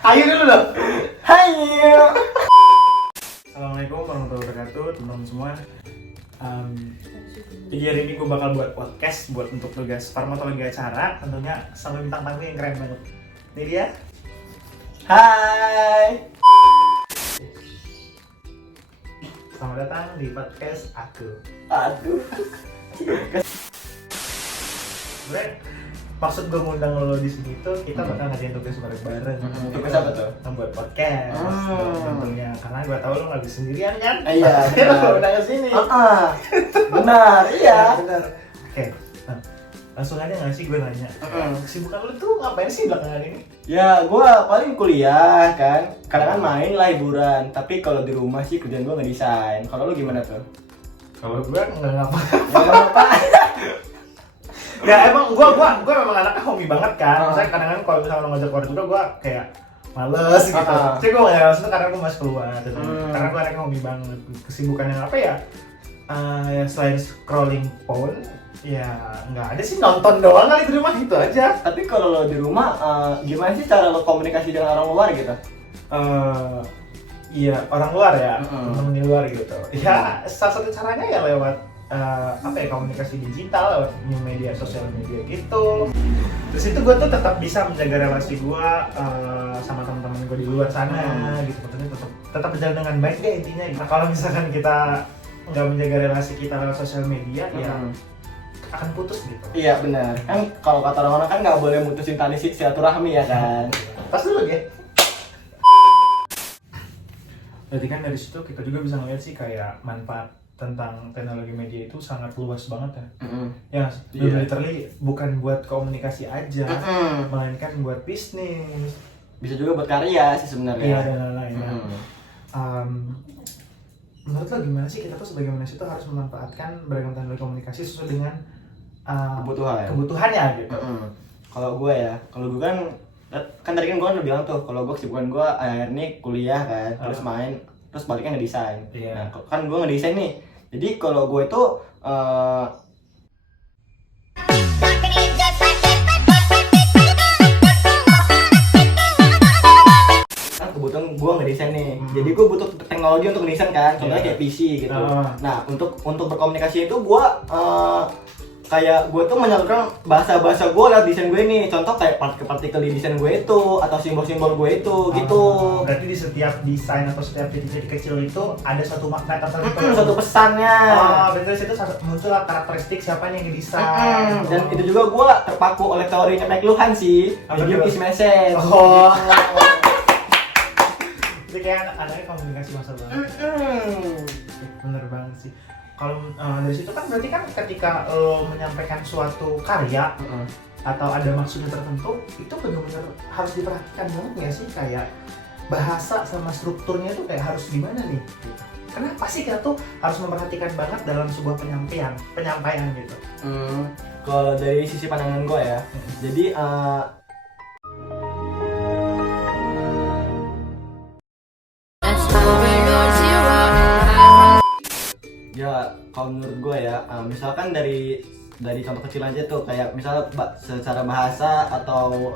Ayo dulu dong. Hai. Assalamualaikum warahmatullahi wabarakatuh, teman-teman semua. Jadi hari ini gue bakal buat podcast buat untuk tugas farmakologi acara, tentunya sama bintang tamu yang keren banget. Ini dia. Hai. Selamat datang di podcast aku. Aduh. Sebenernya maksud gue ngundang lo di sini tuh kita bakal ngadain tugas bareng-bareng. Tugas apa tuh? Membuat podcast. Tentunya karena gue tahu lo nggak bisa sendirian kan? Iya. Lo udah kesini. Benar. Iya. Benar. Oke. Nah, langsung aja nggak sih gue nanya. Kesibukan lo tuh ngapain sih belakangan ini? Ya, gua paling kuliah kan. Kadang kan main lah hiburan. Tapi kalau di rumah sih kerjaan gua ngedesain. Kalau lu gimana tuh? Kalau gue nggak ngapain. Nggak ngapain. Ya emang gue memang anaknya hobi banget kan. Maksudnya kadang-kadang kalau misalnya lo ngajak keluar juga gue kayak males gitu. Jadi gue nggak males itu karena gue masih keluar gitu. Karena gue anaknya hobi banget. Kesibukan yang apa ya? Ya selain scrolling phone, ya nggak ada sih, nonton doang kali di rumah itu aja. Tapi kalau lo di rumah, gimana sih cara lo komunikasi dengan orang luar gitu? Iya orang luar ya, temen di luar gitu. Ya salah satu caranya ya lewat komunikasi digital, lewat media sosial media gitu. Terus itu gue tuh tetap bisa menjaga relasi gue sama teman-teman gue di luar sana gitu. Maksudnya tetap berjalan dengan baik deh intinya. Nah kalau misalkan kita nggak menjaga relasi kita lewat sosial media, ya akan putus gitu. Iya benar. Kan kalau kata orang-orang kan nggak boleh mutusin tali silaturahmi ya kan. Pas dulu ya. Berarti kan dari situ kita juga bisa ngeliat sih kayak manfaat tentang teknologi media itu sangat luas banget ya. Ya, literally bukan buat komunikasi aja, melainkan buat bisnis. Bisa juga buat karya sih sebenarnya. Iya dan lain-lain. Menurut lo gimana sih kita tuh sebagai manusia tuh harus memanfaatkan beragam teknologi komunikasi sesuai dengan kebutuhannya gitu. Kalau gue kan tadi kan gue udah bilang tuh kalau gue kesibukan gue akhir ini kuliah kan, terus main, terus baliknya ngedesain. Nah kan gue ngedesain nih, jadi kalau gue itu kebutuhan gue ngedesain nih, jadi gue butuh teknologi untuk ngedesain kan, contohnya kayak PC gitu. Nah untuk berkomunikasi itu gue kayak gue tuh menyalurkan bahasa-bahasa gue lewat desain gue nih, contoh kayak partikel di desain gue itu atau simbol-simbol gue itu gitu. Berarti di setiap desain atau setiap titik-titik kecil itu ada suatu makna tertentu, satu pesannya. Berarti dari situ muncul karakteristik siapa yang desain. Dan itu juga gue terpaku oleh teorinya McLuhan sih, video is message. Itu kayak anaknya komunikasi masa lalu. Bener banget sih. Kalau dari situ kan berarti kan ketika lo menyampaikan suatu karya atau ada maksudnya tertentu, itu benar-benar harus diperhatikan banget nggak sih, kayak bahasa sama strukturnya tuh kayak harus gimana nih gitu. Kenapa sih kita tuh harus memperhatikan banget dalam sebuah penyampaian gitu? Kalau dari sisi pandangan gue ya, jadi ya kalau menurut gue ya, misalkan dari contoh kecil aja tuh, kayak misalnya secara bahasa atau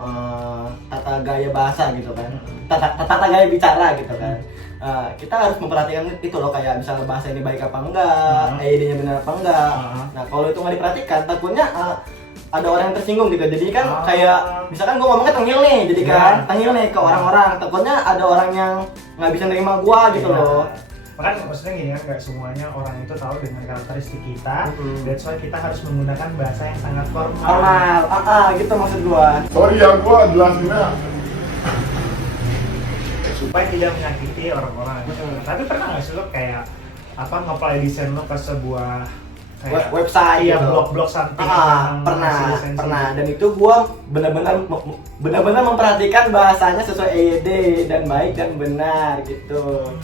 tata gaya bahasa gitu kan, tata gaya bicara gitu kan, kita harus memperhatikan itu loh, kayak misalnya bahasa ini baik apa enggak, EYD-nya benar apa enggak. Nah kalau itu nggak diperhatikan, takutnya ada orang yang tersinggung gitu. Jadi kan kayak misalkan gue ngomongnya tengil nih, jadi kan tengil nih ke orang-orang, takutnya ada orang yang nggak bisa nerima gue gitu loh. Makanya maksudnya gini kan, gak semuanya orang itu tahu dengan karakteristik kita. That's why kita harus menggunakan bahasa yang sangat formal. Gitu maksud gua. Sorry ya, gua jelasinnya supaya tidak menyakiti orang-orang. Tapi pernah nggak sih lo kayak nge-apply desain lo ke sebuah website gitu, gitu, blog something? Pernah. Dan itu gua benar-benar memperhatikan bahasanya sesuai EYD dan baik dan benar gitu.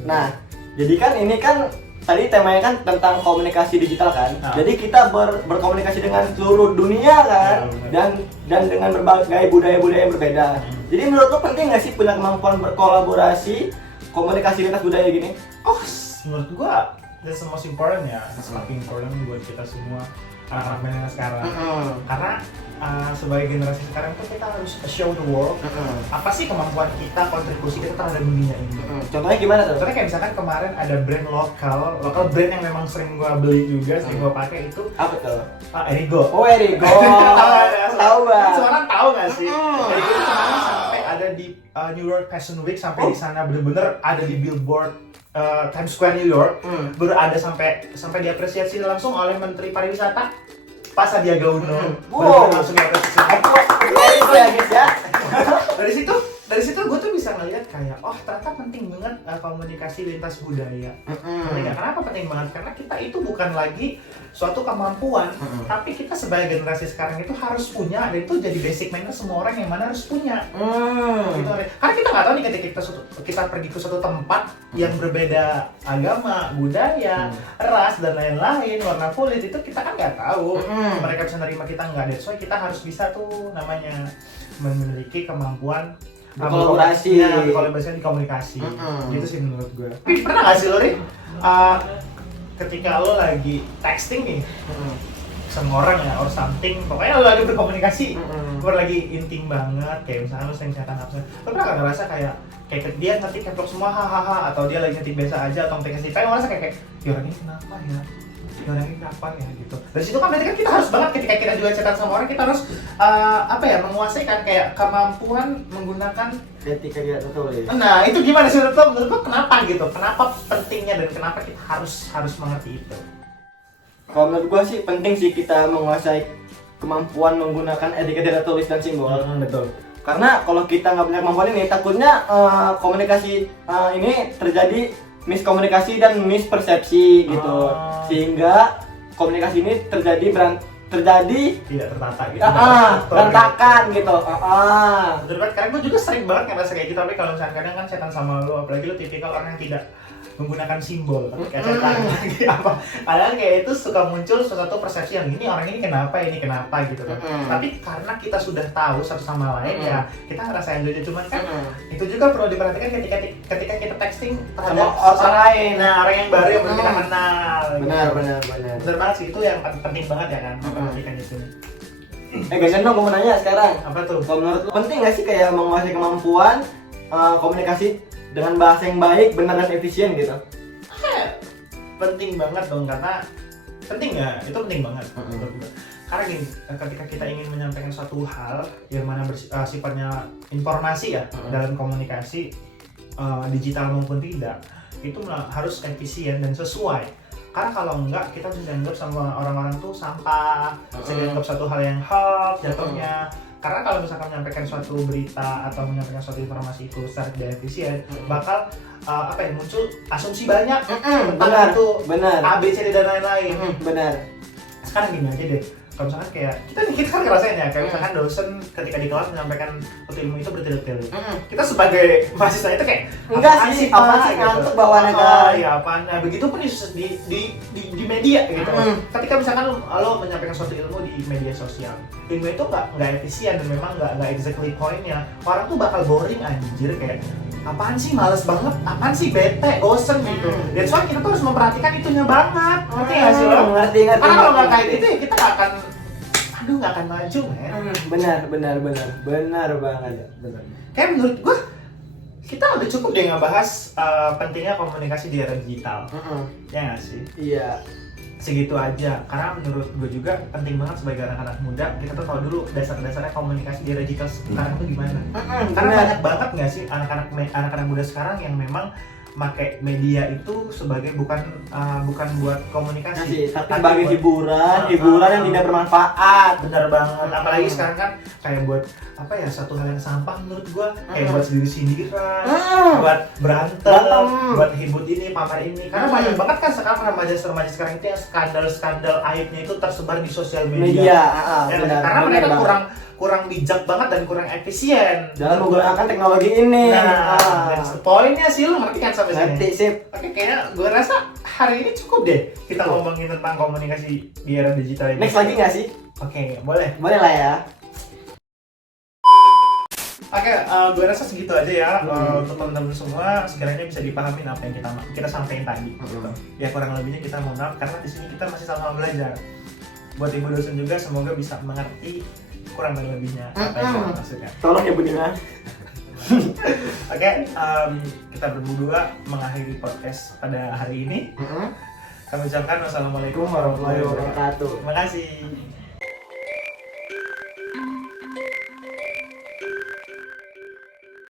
Nah, jadi kan ini kan tadi temanya kan tentang komunikasi digital kan. Jadi kita berkomunikasi dengan seluruh dunia kan, dan dengan berbagai budaya-budaya yang berbeda. Jadi menurut lo penting nggak sih punya kemampuan berkolaborasi, komunikasi lintas budaya gini? Menurut gua that's the most important ya, it's paling important buat kita semua. anak-anak milenial sekarang. Karena sebagai generasi sekarang tuh kita harus show the world apa sih kemampuan kita, kontribusi kita terhadap dunia ini. Contohnya gimana tuh? Contohnya kayak misalkan kemarin ada brand lokal brand yang memang sering gua beli juga, sering gua pakai itu Apa tuh? Erigo. Oh, Erigo. Tahu Bang. Semua orang tahu nggak sih? Erigo itu kemarin sampai ada di New York Fashion Week, sampai di sana bener-bener ada di billboard Times Square New York. Baru ada sampai diapresiasi langsung oleh Menteri Pariwisata Pak Sandiaga Uno. Wow. Langsung diapresiasi. Erigo ya guys ya. Dari situ gue tuh bisa ngeliat kayak ternyata penting banget komunikasi lintas budaya. Kenapa penting banget? Karena kita itu bukan lagi suatu kemampuan, tapi kita sebagai generasi sekarang itu harus punya, dan itu jadi basic manner semua orang yang mana harus punya. Gitu. Karena kita nggak tahu nih ketika kita pergi ke suatu tempat yang berbeda agama, budaya, ras dan lain-lain, warna kulit, itu kita kan nggak tahu. Mereka bisa nerima kita nggak, that's why kita harus bisa tuh namanya memiliki kemampuan berkolaborasi di komunikasi. Gitu sih menurut gue. Tapi pernah nggak sih lo Ri, ketika lo lagi texting nih sama orang ya or something, pokoknya lo lagi berkomunikasi, lo lagi intim banget, kayak misalnya lo sering chatan apa, lo pernah nggak ngerasa kayak dia ngetik caplock semua hahaha, atau dia lagi ngetik biasa aja atau ngetik lo ngerasa kayak ya orang ini kenapa ya? Orang ini apa ya gitu. Dari situ kan berarti kan kita harus banget ketika kita juga chatan sama orang, kita harus menguasai kan kayak kemampuan menggunakan ketika dia tertulis. Nah, itu gimana sih menurut lo kenapa gitu? Kenapa pentingnya dan kenapa kita harus mengerti itu? Kalau menurut gua sih penting sih kita menguasai kemampuan menggunakan etika tidak tulis dan simbol. Betul. Karena kalau kita nggak punya kemampuan ini, takutnya komunikasi ini terjadi miskomunikasi dan mispersepsi gitu, sehingga komunikasi ini terjadi tidak tertata gitu. Berantakan gitu. Betul banget. Karena gue juga sering banget ngerasa kayak gitu, tapi kalau misalnya kadang kan chatan sama lo, apalagi lo tipikal orang yang tidak menggunakan simbol kayak chatan lagi apa, kadang kayak itu suka muncul suatu persepsi yang ini orang ini kenapa gitu kan. Tapi karena kita sudah tahu satu sama lain ya kita ngerasain aja, cuman kan itu juga perlu diperhatikan ketika kita texting terhadap orang lain, orang yang baru yang belum kita kenal. Benar. Benar banget sih, itu yang penting banget ya kan memperhatikan itu. Guys, gue mau nanya sekarang, Apa tuh? kalau menurut lo penting nggak sih kayak menguasai kemampuan komunikasi dengan bahasa yang baik, benar dan efisien gitu? Penting banget dong, karena penting ya, itu penting banget. Karena gini, ketika kita ingin menyampaikan suatu hal yang mana sifatnya informasi ya dalam komunikasi digital maupun tidak, itu harus efisien dan sesuai. Karena kalau enggak, kita bisa dianggap sama orang-orang tuh sampah, bisa dianggap suatu hal yang hoax jatuhnya. Karena kalau misalkan menyampaikan suatu berita atau menyampaikan suatu informasi itu secara tidak efisien, bakal muncul asumsi banyak tentang itu, A, B, C, D dan lain-lain. Benar. Sekarang gini aja deh, kalau misalkan kayak kita kan ngerasain ya, kayak misalkan dosen ketika di kelas menyampaikan suatu ilmu itu bertele-tele. Kita sebagai mahasiswa itu kayak enggak sih, apa sih ngantuk bawaannya kan? Ya apaan? Nah, begitu pun di media gitu. Ketika misalkan lo menyampaikan suatu ilmu di media sosial, ilmu itu nggak efisien dan memang nggak exactly point-nya, orang tuh bakal boring anjir, kayak apaan sih, males banget, apaan sih, bete, bosen gitu. That's why kita tuh harus memperhatikan itunya banget. Ngerti nggak sih lo? Ngerti. Karena kalau nggak kayak gitu ya kita nggak akan maju, men. Benar banget. Benar. Kayak menurut gua kita udah cukup deh ngebahas pentingnya komunikasi di era digital. Ya nggak sih? Iya. Segitu aja. Karena menurut gue juga penting banget sebagai anak-anak muda kita tuh tahu dulu dasar-dasarnya komunikasi di era digital sekarang tuh gimana. Karena banyak banget nggak sih anak-anak muda sekarang yang memang pakai media itu sebagai bukan buat komunikasi, tapi sebagai hiburan yang tidak bermanfaat. Bener banget. Apalagi sekarang kan kayak buat satu hal yang sampah menurut gua, kayak buat sendiri-sendirian, buat berantem, buat hibut ini, pamer ini. Karena banyak banget kan sekarang remaja sekarang itu yang skandal aibnya itu tersebar di sosial media. Karena mereka kurang bijak banget dan kurang efisien dalam menggunakan teknologi ini. Dan poinnya sih, lo ngerti kan sampai sini? Ngerti, sip. Oke, kayaknya gue rasa hari ini cukup deh kita ngomongin tentang komunikasi di era digital ini. Next lagi nggak sih? Oke, boleh. Boleh lah ya. Oke, gue rasa segitu aja ya untuk teman-teman semua, sekiranya bisa dipahamin apa yang kita sampaikan tadi. Ya kurang lebihnya kita mohon maaf karena di sini kita masih sama-sama belajar. buat ibu dosen juga semoga bisa mengerti kurang dan lebihnya apa yang saya maksudkan. Tolong ya Budiman. Oke, kita berdua mengakhiri podcast pada hari ini. Kami ucapkan wassalamualaikum warahmatullahi wabarakatuh. Terima kasih.